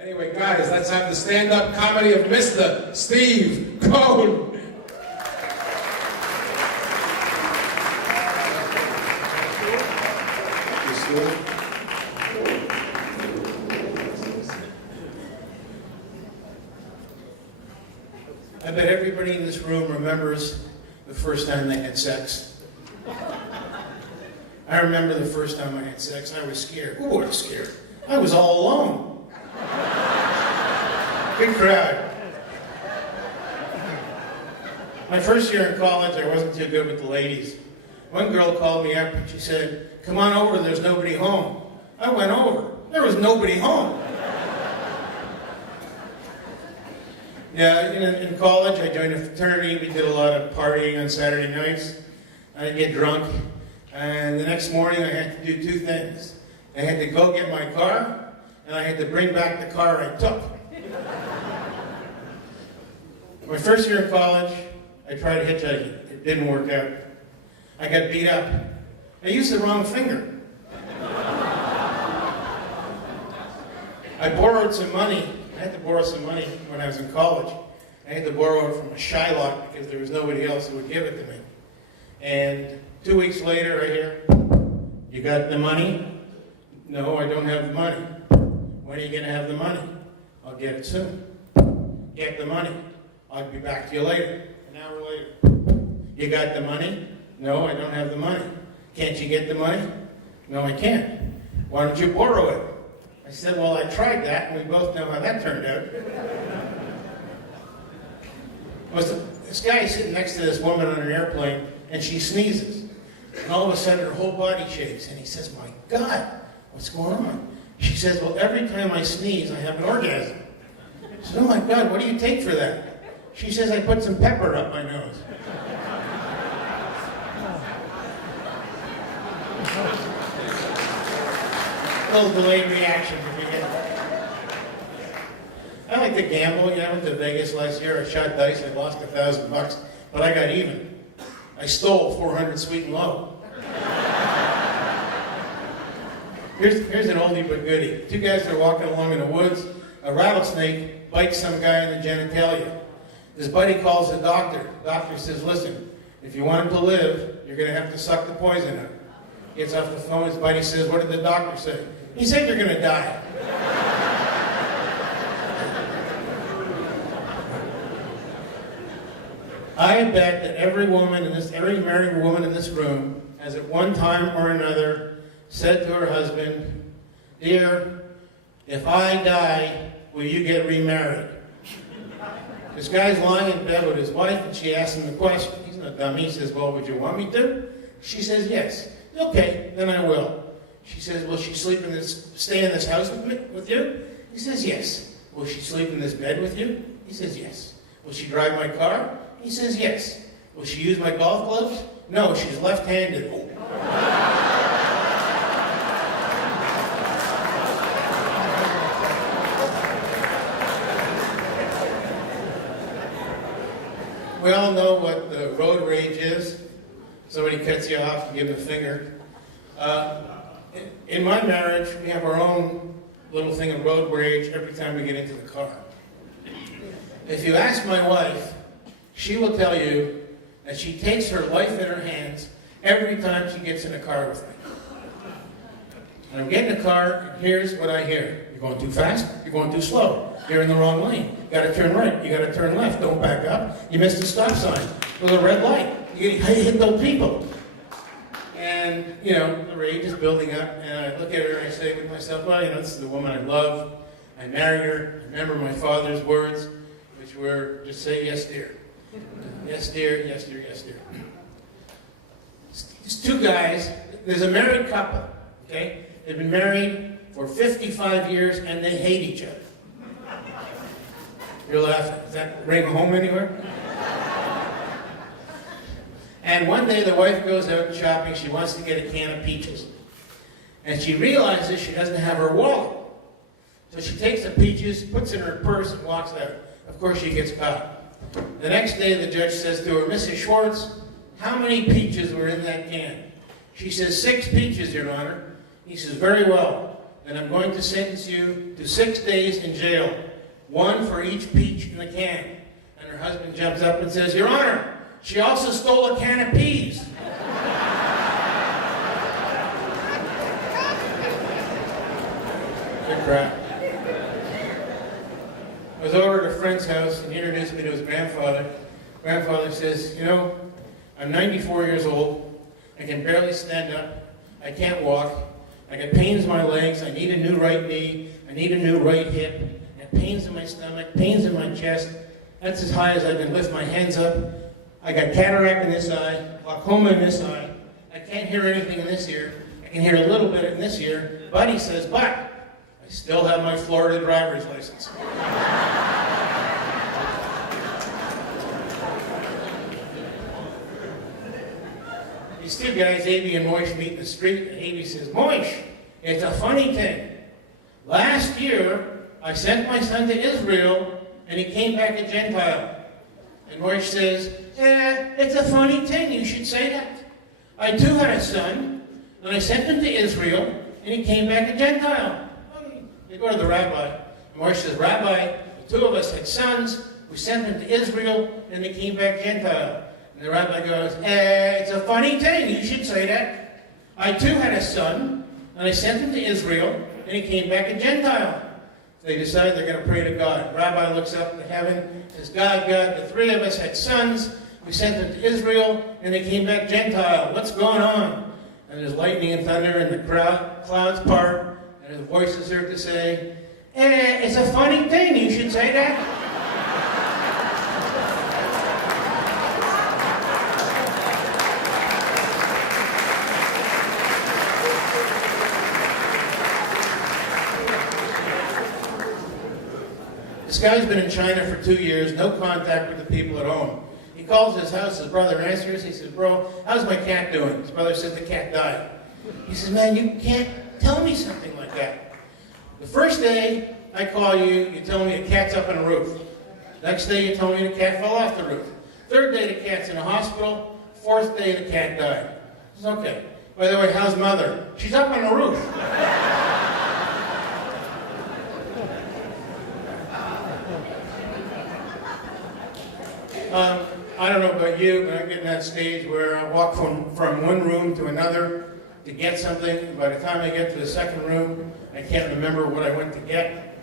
Anyway, guys, let's have the stand-up comedy of Mr. Steve Cohen. I bet everybody in this room remembers the first time they had sex. I remember the first time I had sex. I was scared. Ooh, I was scared. I was all alone. Good crowd. My first year in college, I wasn't too good with the ladies. One girl called me up and she said, "Come on over, there's nobody home." I went over. There was nobody home. Yeah, in college, I joined a fraternity. We did a lot of partying on Saturday nights. I'd get drunk, and the next morning I had to do two things. I had to go get my car, and I had to bring back the car I took. My first year in college, I tried hitchhiking. It didn't work out. I got beat up. I used the wrong finger. I borrowed some money. I had to borrow some money when I was in college. I had to borrow it from a Shylock because there was nobody else who would give it to me. And 2 weeks later, I hear, "You got the money?" "No, I don't have the money." "When are you going to have the money?" "I'll get it soon." "Get the money. I'll be back to you later." An hour later. "You got the money?" "No, I don't have the money." "Can't you get the money?" "No, I can't." "Why don't you borrow it?" I said, "Well, I tried that, and we both know how that turned out." This guy is sitting next to this woman on an airplane, and she sneezes. And all of a sudden, her whole body shakes. And he says, "My God, what's going on?" She says, "Well, every time I sneeze, I have an orgasm." He says, "Oh my God, what do you take for that?" She says, "I put some pepper up my nose." A little delayed reaction from me. I like to gamble. I went to Vegas last year. I shot dice. I lost $1,000, but I got even. I stole 400 sweet and low. Here's an oldie but goodie. Two guys are walking along in the woods. A rattlesnake bites some guy in the genitalia. His buddy calls the doctor. The doctor says, "Listen, if you want him to live, you're going to have to suck the poison out." Gets off the phone. His buddy says, "What did the doctor say?" "He said you're going to die." I bet that every married woman in this room has at one time or another said to her husband, "Dear, if I die, will you get remarried?" This guy's lying in bed with his wife, and she asks him the question. He's not dummy. He says, "Well, would you want me to?" She says, "Yes." "Okay, then I will." She says, "Will she stay in this house with you?" He says, "Yes." "Will she sleep in this bed with you?" He says, "Yes." "Will she drive my car?" He says, "Yes." "Will she use my golf gloves?" "No, she's left-handed." Oh. We all know what the road rage is. Somebody cuts you off, you give them a finger. In my marriage, we have our own little thing of road rage every time we get into the car. If you ask my wife, she will tell you that she takes her life in her hands every time she gets in a car with me. And I'm getting in the car, and here's what I hear. "You're going too fast, you're going too slow. You're in the wrong lane. You gotta turn right, you gotta turn left, don't back up. You missed a stop sign. There's a red light. You hit those people." And, the rage is building up, and I look at her and I say to myself, "Well, this is the woman I love. I married her. I remember my father's words, which were, just say, 'Yes, dear.' Yes, dear, yes, dear, yes, dear." These two guys, there's a married couple, okay? They've been married for 55 years, and they hate each other. You're laughing. Does that ring home anywhere? And one day the wife goes out shopping. She wants to get a can of peaches. And she realizes she doesn't have her wallet. So she takes the peaches, puts it in her purse, and walks out. Of course, she gets caught. The next day, the judge says to her, "Mrs. Schwartz, how many peaches were in that can?" She says, 6 peaches, Your Honor. He says, "Very well. then I'm going to sentence you to 6 days in jail, one for each peach in the can. And her husband jumps up and says, Your Honor, she also stole a can of peas. Good crap. I was over at a friend's house and he introduced me to his grandfather. Grandfather says, you know, I'm 94 years old. I can barely stand up. I can't walk. I got pains in my legs. I need a new right knee. I need a new right hip. I got pains in my stomach, pains in my chest. That's as high as I can lift my hands up. I got cataract in this eye, glaucoma in this eye. I can't hear anything in this ear. I can hear a little bit in this ear. But he says, but I still have my Florida driver's license. These two guys, Avy and Moish, meet in the street, and Avy says, Moish, it's a funny thing. Last year, I sent my son to Israel, and he came back a Gentile. And Moish says, it's a funny thing, you should say that. I too had a son, and I sent him to Israel, and he came back a Gentile. They go to the rabbi, and Moish says, Rabbi, the two of us had sons, we sent them to Israel, and they came back Gentile. And the rabbi goes, it's a funny thing, you should say that. I too had a son, and I sent him to Israel, and he came back a Gentile. So they decide they're going to pray to God. Rabbi looks up to heaven, says, God, the three of us had sons, we sent them to Israel, and they came back Gentile. What's going on? And there's lightning and thunder, and the clouds part, and his voice is heard to say, it's a funny thing, you should say that. This guy's been in China for 2 years, no contact with the people at home. He calls his house, his brother answers, he says, bro, how's my cat doing? His brother says the cat died. He says, man, you can't tell me something like that. The first day I call you, you tell me the cat's up on the roof. Next day you tell me the cat fell off the roof. Third day the cat's in the hospital. Fourth day the cat died. He says, okay. By the way, how's mother? She's up on the roof. I don't know about you, but I'm getting that stage where I walk from one room to another to get something. By the time I get to the second room, I can't remember what I went to get.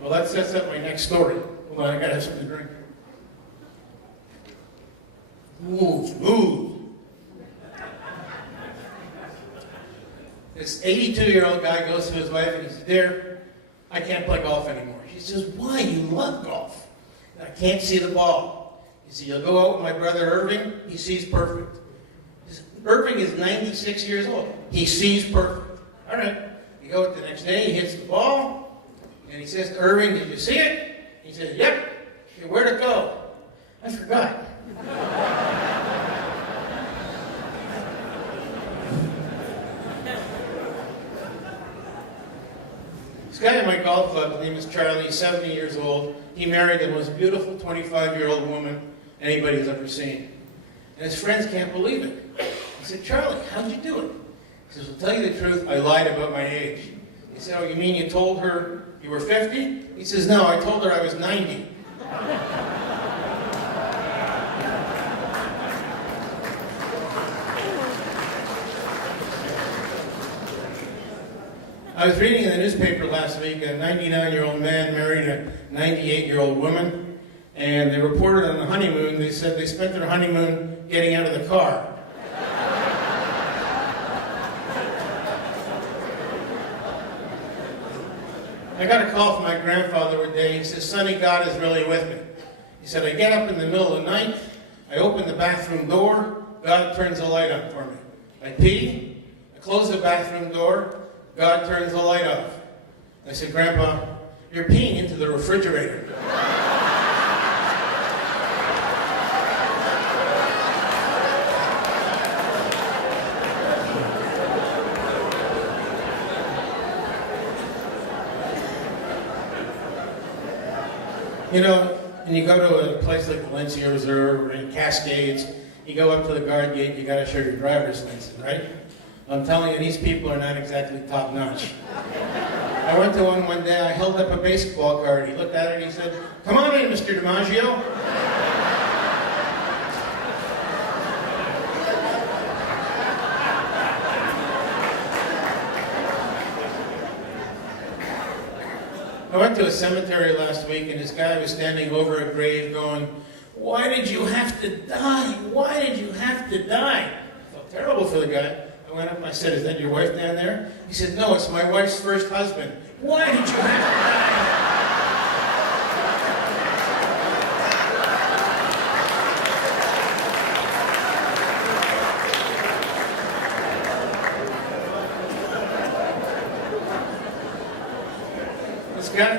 Well, that sets up my next story. Hold on, I gotta have something to drink. Ooh, smooth. This 82-year-old guy goes to his wife and he says, Dear, I can't play golf anymore. She says, why? You love golf. I can't see the ball. He said, you'll go out with my brother Irving, he sees perfect. Irving is 96 years old. He sees perfect. All right. You go out the next day, he hits the ball, and he says to Irving, did you see it? He says, yep. Hey, where'd it go? I forgot. This guy at my golf club, his name is Charlie, he's 70 years old. He married the most beautiful 25-year-old woman anybody's ever seen. And his friends can't believe it. I said, Charlie, how'd you do it? He says, well, tell you the truth, I lied about my age. He said, oh, you mean you told her you were 50? He says, no, I told her I was 90. I was reading in the newspaper last week, a 99-year-old man married a 98-year-old woman, and they reported on the honeymoon, they said they spent their honeymoon getting out of the car. I got a call from my grandfather one day. He says, Sonny, God is really with me. He said, I get up in the middle of the night, I open the bathroom door, God turns the light on for me. I pee, I close the bathroom door, God turns the light off. I said, Grandpa, you're peeing into the refrigerator. You know, when you go to a place like Valencia Reserve or in Cascades, you go up to the guard gate, you got to show your driver's license, right? I'm telling you, these people are not exactly top-notch. I went to one day, I held up a baseball card. He looked at it and he said, "Come on in, Mr. DiMaggio." I went to a cemetery last week and this guy was standing over a grave going, "Why did you have to die? Why did you have to die?" I felt terrible for the guy. I went up and I said, "Is that your wife down there?" He said, "No, it's my wife's first husband." Why did you have to die?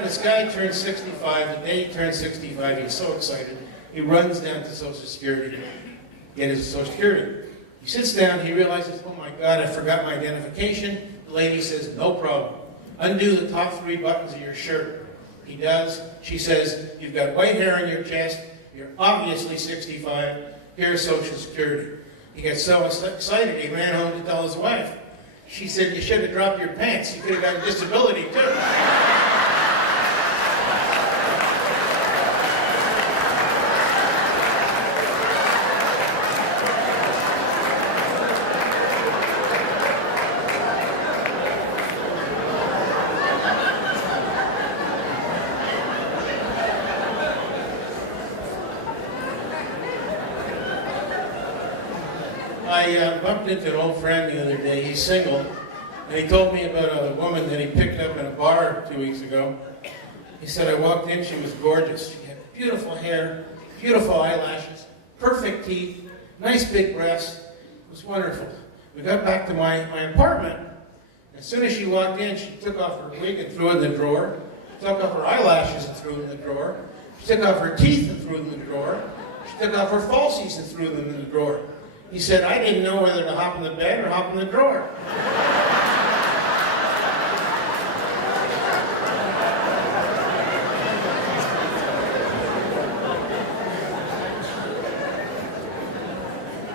This guy turned 65. The day he turned 65, he's so excited. He runs down to Social Security, get his Social Security. He sits down, he realizes, "Oh my God, I forgot my identification." The lady says, "No problem. Undo the top 3 buttons of your shirt." He does. She says, "You've got white hair on your chest. You're obviously 65. Here's Social Security." He gets so excited, he ran home to tell his wife. She said, "You should have dropped your pants. You could have got a disability too." I bumped into an old friend the other day. He's single, and he told me about a woman that he picked up in a bar 2 weeks ago. He said, "I walked in, she was gorgeous. She had beautiful hair, beautiful eyelashes, perfect teeth, nice big breasts. It was wonderful. We got back to my apartment. As soon as she walked in, she took off her wig and threw it in the drawer. She took off her eyelashes and threw it in the drawer. She took off her teeth and threw them in the drawer. She took off her falsies and threw them in the drawer." He said, "I didn't know whether to hop in the bed or hop in the drawer."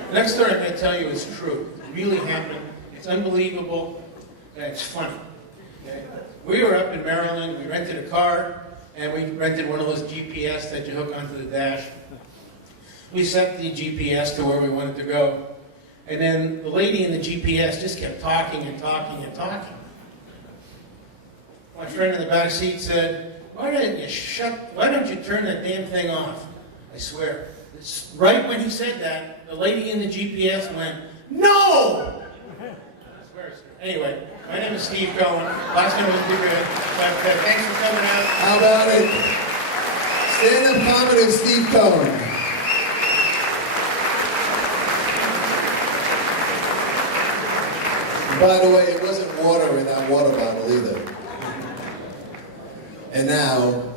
The next story I'm going to tell you is true. It really happened. It's unbelievable, and it's funny. Okay? We were up in Maryland. We rented a car, and we rented one of those GPS that you hook onto the dash. We set the GPS to where we wanted to go. And then the lady in the GPS just kept talking and talking and talking. My friend in the back seat said, why don't you turn that damn thing off?" I swear. Right when he said that, the lady in the GPS went, "No!" I swear. Anyway, my name is Steve Cohen. Last name was too good. But thanks for coming out. How about it? Stand-up comedy of Steve Cohen. By the way, it wasn't water in that water bottle either. And now,